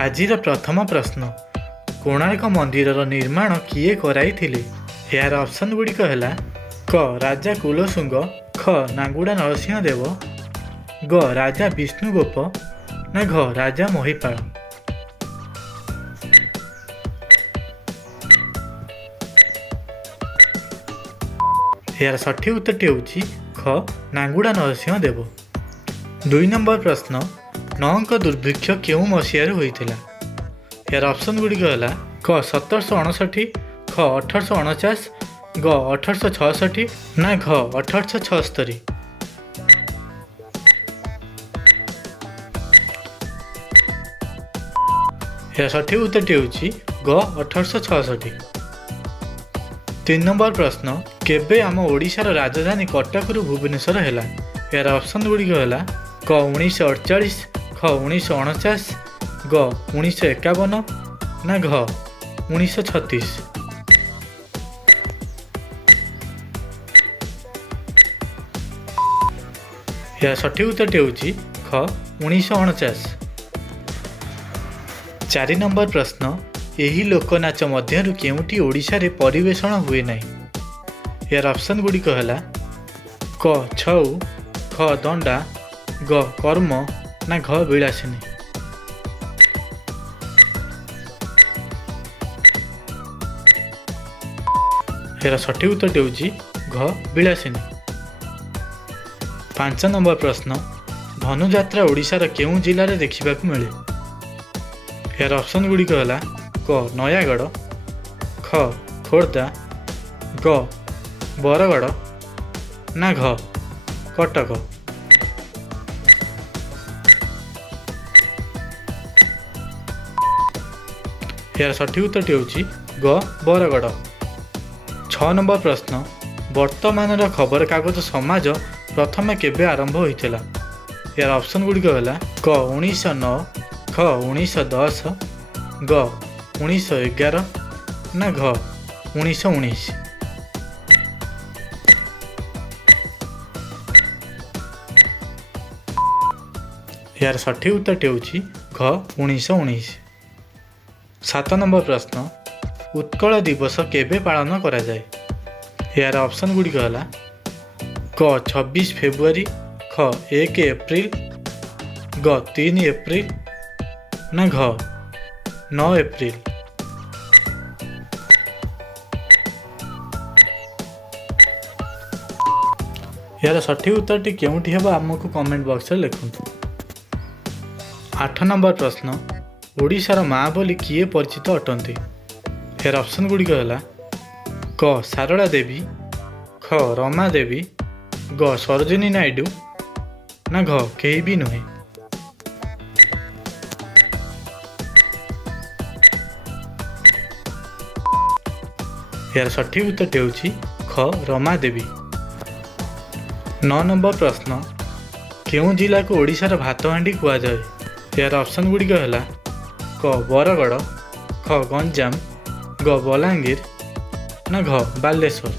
आजिर प्रथम प्रश्न कोणार्क मंदिर निर्माण किए कराइथिले। यार ऑप्शन गुड़िक है क राजा कुलशुंग, ख नांगुड़ा नरसिंह देव, ग राजा विष्णुगोप, ना घ राजा महिपाल। यार सठिक उत्तरटी होउछि ख नांगुड़ा नरसिंह देव। 2 नंबर प्रश्न नौंक दुर्भिक्ष केउ मसीहार होइथिला। यार ऑप्शन गुड़िक है क 1759, ख 1849, ग 1866, ना घ 1876। यार सठिक उत्तरटी होउछि ग 1866। 3 नंबर प्रश्न केबे आम ओडिशार राजधानी कटक रु भुवनेश्वर हैला। यार ऑप्शन गुड़िक है क 1948, ख 1949, ग 1951, ना घ 1936। यार सठिक उत्तरटी होउछि ख 1949। 4 नंबर प्रश्न एही लोकनाच मध्यरु केउटी ओडिशा रे परिवेषण हुए नाही। यार ऑप्शन गुड़िक है क छऊ, ख दंडा, ग कर्म, ना घ विलासिनी। यार सठिक उत्तरटी होउछि घ विलासिनी। 5 नंबर प्रश्न धनुଯାତ୍ରା ओडिशार केउ जिले में देखा मिले। यार ऑप्शन गुड़िक है क नयागढ़, ख खोर्धा, ग बरगढ़, ना घ कटक। यार सठिक उत्तरटी होउछि ग बरगढ़। 6 नंबर प्रश्न वर्तमान खबर कागज समाज प्रथमे केबे आरंभ होइथिला। यार ऑप्शन गुड़िक है क 1909, ख 1910, ग 1911, ना घ 1919। यार सठिक उत्तरटी होउछि घ 1919। 7 नंबर प्रश्न उत्कल दिवस केबे पालन करा जाए। यार ऑप्शन गुड़िक है क 26 फेब्रुआरी, ख 1 एप्रिल, ग 3 एप्रिल, ना घ 9 एप्रिल। यार सठिक उत्तरटी केउठी हेबा आमको कमेंट बॉक्स रे लिखंतु। 8 नंबर प्रश्न ओडिशार माँ बोली किए परिचित अटंती। यार ऑप्शन गुड़िक है क सारला देवी, ख रमा देवी, ग सरोजिनी नायडू, ना घ केही भी नुहे। यार सठिक उत्तरटी होउछि ख रमा देवी। 9 नंबर प्रश्न केउ जिला को ओडिशार भात हांडी कुआ जाए। यार ऑप्शन गुड़िक है क बरगढ़, ख गंजाम, ग बलांगीर, ना घ बालेश्वर।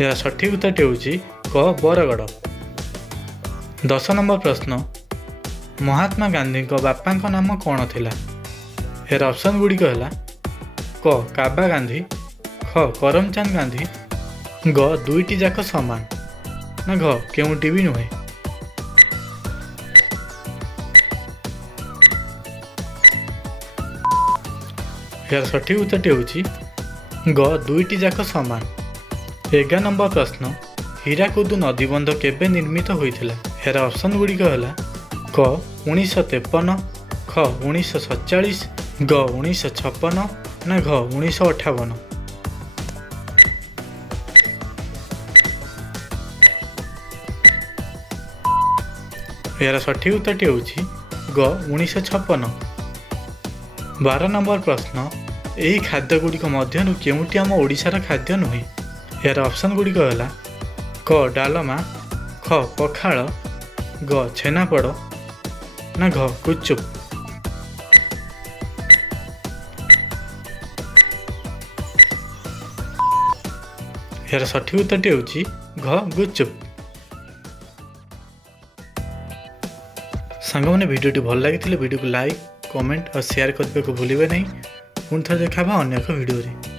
यार सठिक उत्तरटी होउछि क बरगढ़। 10 नंबर प्रश्न महात्मा गांधी बापा नाम कौन थिला। यार ऑप्शन गुड़िक है क काबा गांधी, ख करमचंद गांधी, ग दुईटी जाक समान, ना घ केउटी भी नुहे। यार सठिक उत्तरटी होउछि ग दुईटी जाक समान। 11 नंबर प्रश्न हीराकुद नदीबंध केबे निर्मित होइथिला। यार ऑप्शन गुड़िक है क 1953, ख 1947, ग 1956, ना घ 1958। यार सठिक उत्तरटी होउछि ग 1956। 12 नंबर प्रश्न यही खाद्य गुड़िक मध्यरु केउटी आम ओडिशार खाद्य नुहे। यार ऑप्शन गुड़िक है क डालमा, ख पखाल, ग छेनापड़, ना घ गुपचुप। यार सठिक उत्तरटी होउछि घ गुपचुप। सांगने भिडियोटी भल लगी भिडियो को लाइक कमेंट और शेयर करने को भूलिए नहीं। पुणी थे देखा अन्य एक भिडियो।